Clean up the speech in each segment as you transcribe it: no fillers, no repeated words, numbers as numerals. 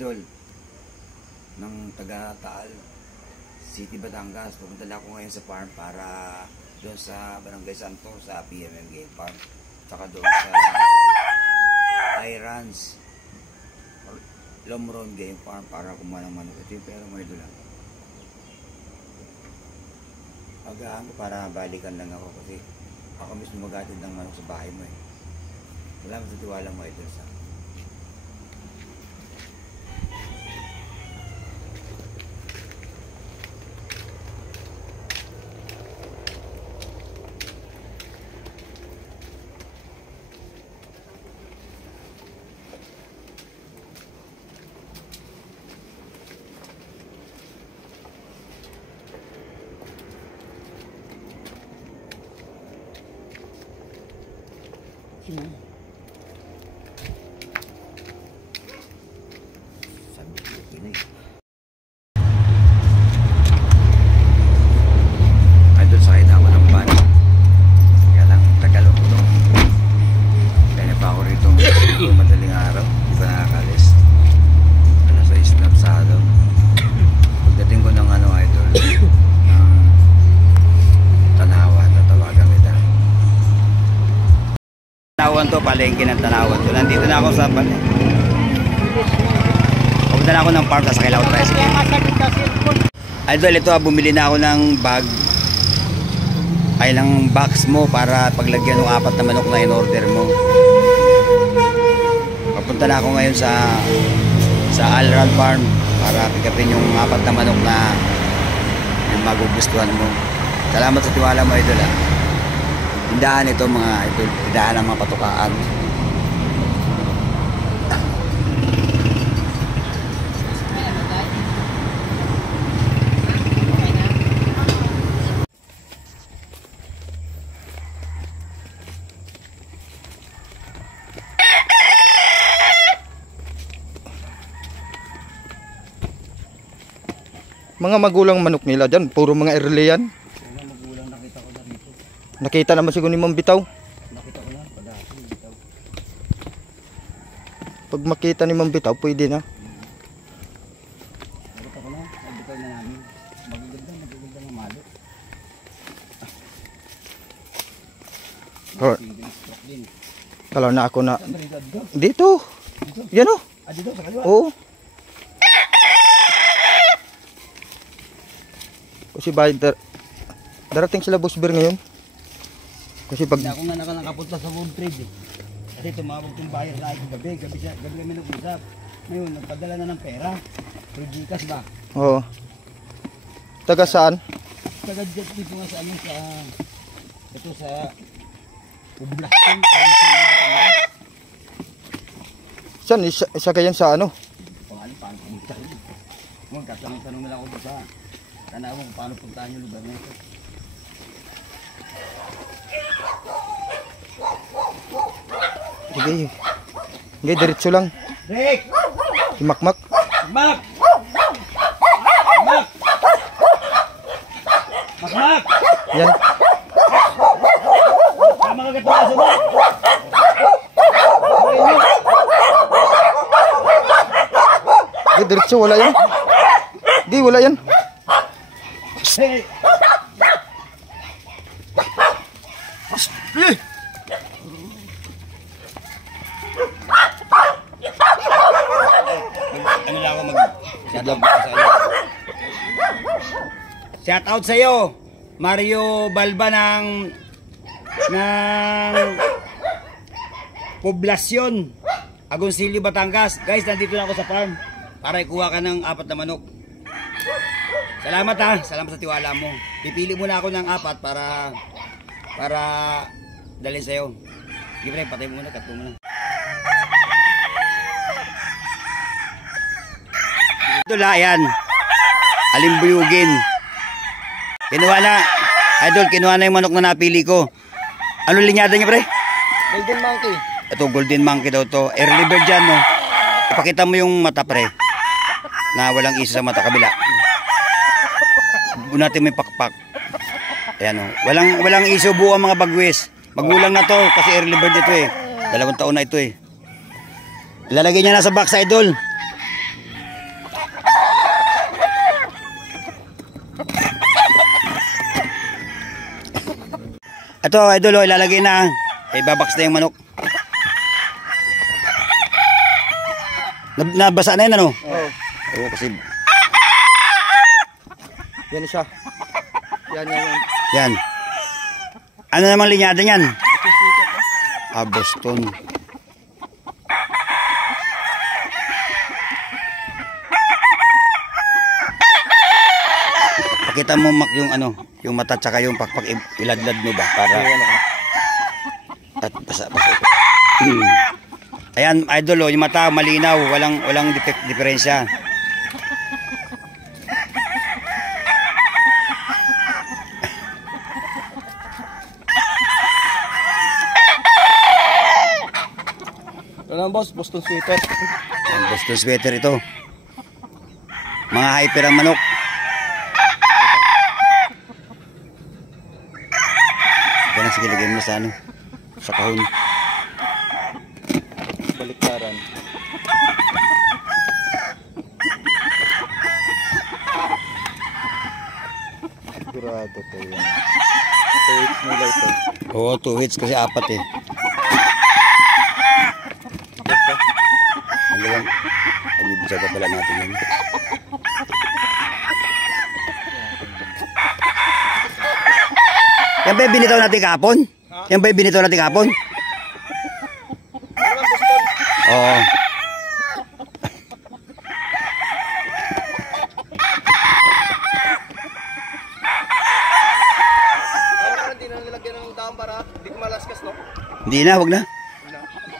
idol ng taga Taal City, Batangas. Pupunta lang ako ngayon sa farm para doon sa Barangay Santo sa PMM Game Farm, saka doon sa Irons Lomron Game Farm para kumuha ng manok. Ito yung pera mo idol lang. Agahan ko para balikan lang ako kasi ako mismo magatid ng manok sa bahay mo eh. Salamat sa tiwala mo idol sa sabi ko kinay. Idol, sakay na ako ng van. Kaya lang tagal ako no. Kaya na pa ako rito madaling araw. Di ba nakakalis? Ano sa Isnapsado. Pagdating ko ng ano idol, ng Tanawan, tatawagan kita. Tanawan to, palengke ng Tanawan to. Nandito na ako sa palengke. Pupunta na ako ng farm, sasakay lang ako tricycle. Idol, ito bumili na ako ng bag ay ng box mo para paglagyan ng 4 na manok na in-order mo. Papunta na ako ngayon sa Alran Farm para pick upin yung 4 na manok na yung magugustuhan mo. Salamat sa tiwala mo idol ha. Tindahan ito mga idol, tindahan ng mga patukaan. Mga magulang manok nila dyan, puro mga early yan. Mga magulang nakita ko na dito. Nakita naman siguro ni Ma'am Bitaw. Nakita ko na, padati Bitaw. Pag makita ni Ma'am Bitaw, pwede na. Nakita ko na, Bitaw na namin. Magaganda ng malo. Oh. Kala na ako na. Dito. Yan o. Dito sa kaliwa? Oo. Kasi darating sila Busber ngayon. Kasi pag hindi ako nga nakapunta sa World Trade eh. Kasi tumawag yung buyer na ako gabi kami nag-usap. Ngayon nagpadala na ng pera. Through Gcash ba? Oo. Taga saan? Taga dito nga sa ano sa ito sa Poblacion. Saan? Isa kayan sa ano? Paano pumunta rin? Magkatanong na lang ako sa Tanawan kung paano puntahan yung lugar na ito. Sige. Sige, diretso lang. Rick! Himakmak. Makmak! Makmak! Makmak! Yan. Tama ka ito kaso ba? Sige, diretso. Wala yan. Di, wala yan. Hey! Ano lang ako shout out sa iyo Mario Balba ng Poblacion, Agoncillo, Batangas. Guys, nandito na ako sa farm para ikuha ka ng 4 na manok. Salamat ha, salamat sa tiwala mo. Pipili muna ako ng 4 para dalhin sa'yo. Sige, patay mo muna, cut mo muna. Ito la, yan. Alimbuyugin. Kinuha na, idol, kinuha na yung manok na napili ko. Ano linyada niya, pre? Golden Monkey. Ito, Golden Monkey daw to. Early bird dyan, no? Ipakita mo yung mata, pre. Na walang isa sa mata kabila. Natin may pakpak. Ayan o. Walang iso buo ang mga bagwis. Magulang na to kasi early bird ito eh. 2 taon na ito eh. Ilalagay niya na sa box idol. Ito, idol, oh, ilalagay na. Ibabaks na yung manok. Nabasa na yun, ano? Oo. Oo, kasi... Yan siya. Yan. Yan. Ano namang linyada niyan? Boston. Pakita mo, Mac, yung ano, yung mata tsaka yung pakpak iladlad mo ba para at basa. Ayan, idol, oh, yung mata malinaw, walang diferensya. Ito na boss, Boston sweater. Ang Boston sweater ito. Mga hyper ang manok. Ganun, sige, lagyan mo sa ano, sa kahon. Baliktaran. Sigurado to yan. 2 hits nila ito. Oo, 2 hits kasi 4 eh. Ang lang. Ibibisa pa pala natin yun. Yan ba yung binitaw natin kahapon? Yan ba yung binitaw natin kahapon? Oo. Hindi na nilagyan ng daan para hindi ko malaskas, no? Hindi na, wag na.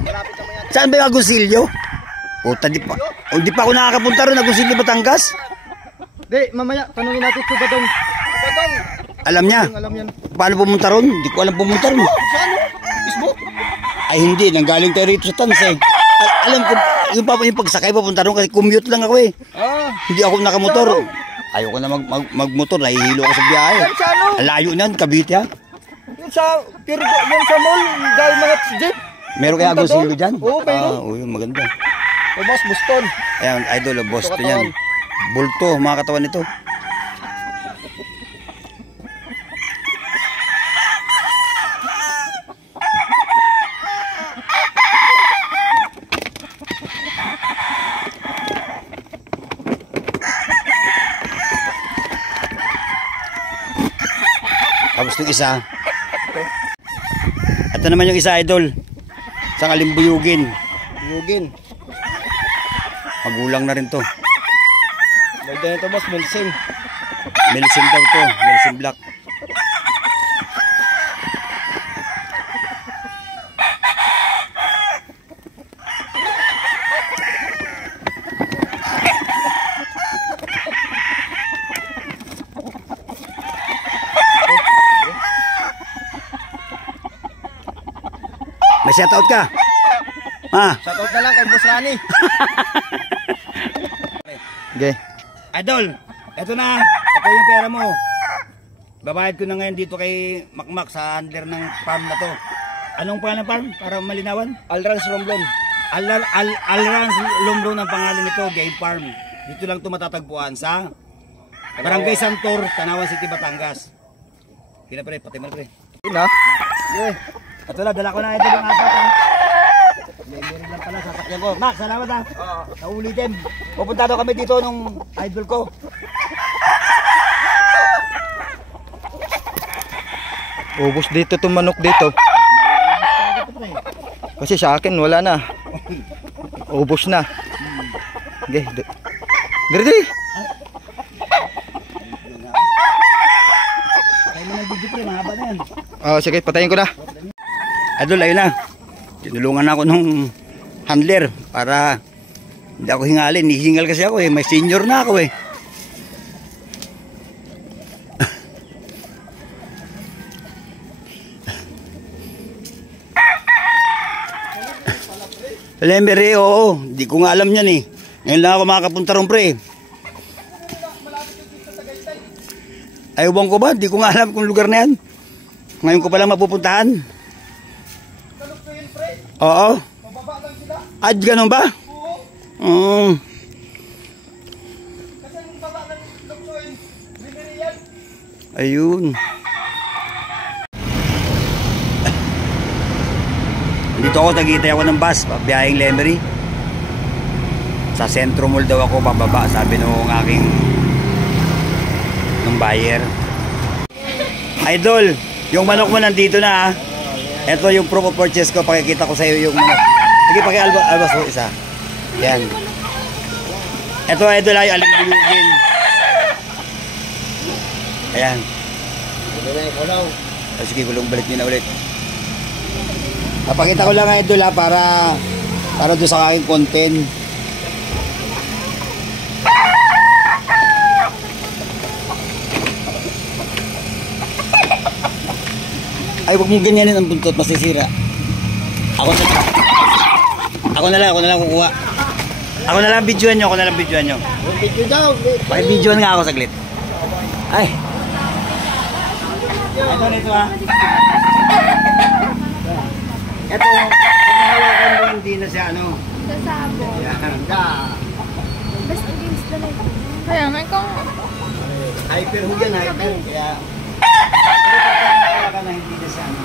Malapit naman yan. Saan ba yung Agoncillo? Puta, di pa ako nakakapunta ron, Agoncillo, Batangas. Di, mamaya, tanungin natin si Badong. Alam niya. Alam yan. Paano pumunta ron? Hindi ko alam pumunta ron. Saan? Mismo? Ay hindi, nanggaling tayo rito sa Tansa eh. Alam ko, yung pagsakay papunta ron kasi commute lang ako eh. Hindi ako nakamotor. Ayoko na magmotor, nahihilo ako sa biyahe. Sa ano? Ang layo na, Cavite ha. Yung sa, yung sa mall, dahil mga jeep. Meron kaya Agoncillo dyan? Oo, meron. Oo, yun, maganda. O boss, Boston. Ayan, idol, Boston Katawan. yan. Bulto, mga katawan nito. Tapos yung isa. Ito naman yung isa, idol. Sa Kalimbuyugin. Yugin. Magulang na rin to. Lagyan ito boss, Milsim. Melsim daw to. Melsim Black. May shoutout ka? Shoutout na lang kay Boss Rani. Okay. Idol, eto na. Ito yung pera mo. Babayad ko na ngayon dito kay Makmak sa handler ng farm na to. Anong pangalan ng farm? Para malinawan? Alrans Romblon. Alrans Lombro ng pangalan nito, Game Farm. Dito lang ito matatagpuan sa Barangay Santor, Tanawan City, Batangas. Kina pre, pati mo pre. Yun ha? Yeah. Ito na, dala ko na ito ng apat ha. Meron lang pala sasakyan ko. Max, salamat ha. Sa ulitin. Pupunta daw kami dito nung idol ko. Ubus dito itong manok dito. Kasi sa akin wala na. Ubus na. Okay. Dire. Kaya mo ng video pre, mahaba na yan. Sige, patayin ko na. Idol, ayun na. Tinulungan ako nung handler para hindi ako hingalin. Hihingal kasi ako eh. May senior na ako eh. Lembre, oo. Hindi ko nga alam yan eh. Ngayon lang ako makakapunta ron pre. Aywan ko ba? Hindi ko nga alam kung lugar na yan. Ngayon ko palang mapupuntahan. Oo. Ad, ganun ba? Oo. Ayun. Dito ako, nagihintay ako ng bus, biyaheng Lemery. Sa Centro Mall daw ako bababa, sabi nung aking buyer. Idol, yung manok mo nandito na, ha. Ito yung proof of purchase ko, pakikita ko sa iyo yung manok. Sige, pakialbas mo isa. Yan. Ito idol ay alimbulugin. Ayan. Sige, gulong balik nyo na ulit. Napakita ko lang idol ha, para doon sa aking content. Ay, wag mong ganyanin ang buntot, masisira. Ako na lang kukuha. Ako na lang videoan nyo. Video daw. Pakibidyoan nga ako saglit. Ay. Ito ha. Ito, kung hawakan mo hindi na siya ano. Sasabo. Yan. Best against the light. Kaya may kung... Hyper ho yan, hyper. Kaya, hawakan na hindi na siya ano.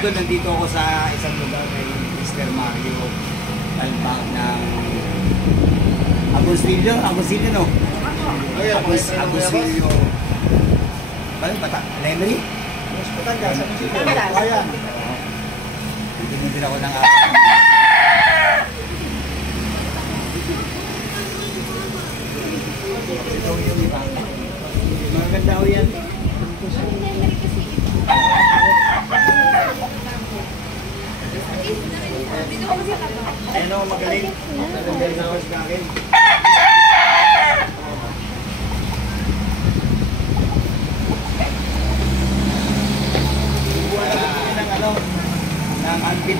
Doon, nandito ako sa isang lugar kay Mr. Mario Talbag ng Agoncillo no? Agoncillo. Ano ba ta? Lemery? Ayan. Hindi ako ng maganda ho yan. Ayun o, magaling. Magaling sa house kakin. Buwan na ng ano, ng unfit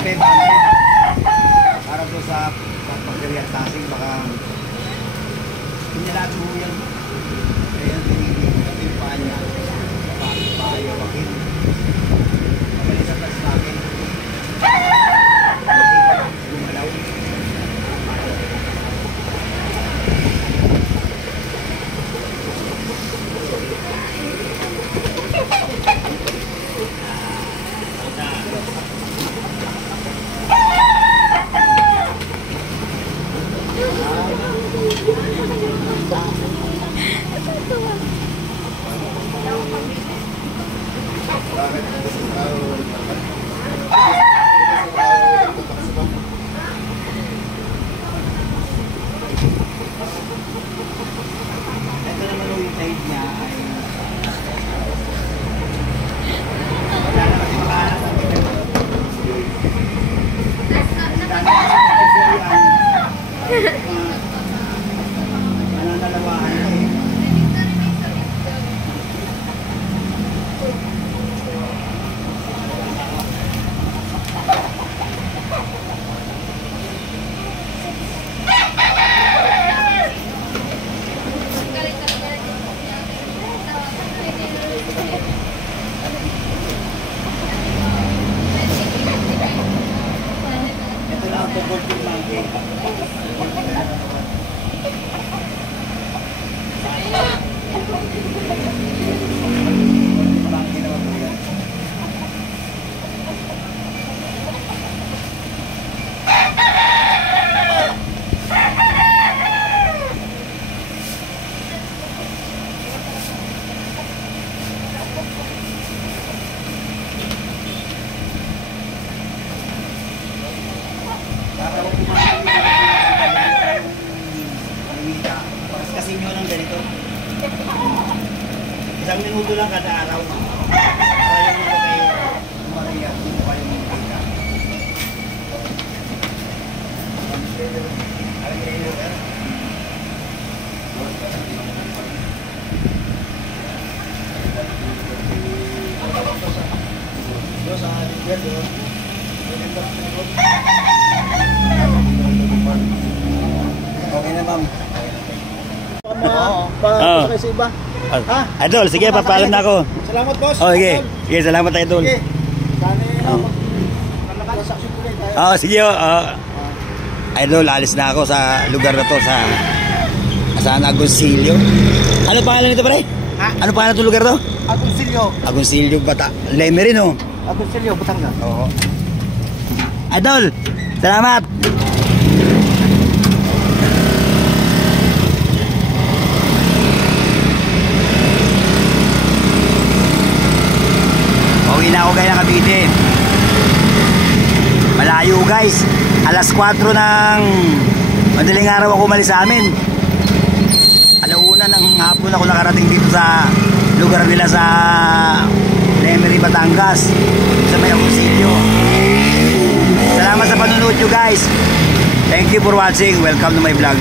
para po sa pagpagkariyak tasing, baka pinilado mo yan. Kaya pinili yung paa niya. Paayawakin. Magaling sa tas namin. Gumalaw. Ito naman yung side niya ay wala na kasi makahanap ng pagkakas. Mananalawahan na eh. Ito na ang tungkol yung monkey. Monkey naman po yan. Para huwag kumamita. Kasi nyo ng ganito. Isang minuto lang kada araw. Para yung ito kayo Maria, kung kayo makikita. Alam niyo yun, sir? Okay na, ma'am. Para sa iba. Ha? Idol, sige, papaalam na ako. Salamat, boss. Oh, sige. Sige, salamat idol. Sige. Sana malakas action ulit tayo. Oh, sige. Idol, alis na ako sa lugar na to sa San Agoncillo. Ano pangalan nito, pre? Ha? Ano pangalan itong lugar to? Agoncillo. Agoncillo, Bata. Lemery, no? Agoncillo, Batangas. Oo. Idol, salamat! Uwi na ako gaya ng Cavite. Malayo guys. Alas 4 ng madaling araw ako umalis sa amin. Alauna ng hapon ako nakarating dito sa lugar nila sa Lemery, Batangas. Sa may Agoncillo. Salamat sa panonood nyo guys. Thank you for watching. Welcome to my vlog.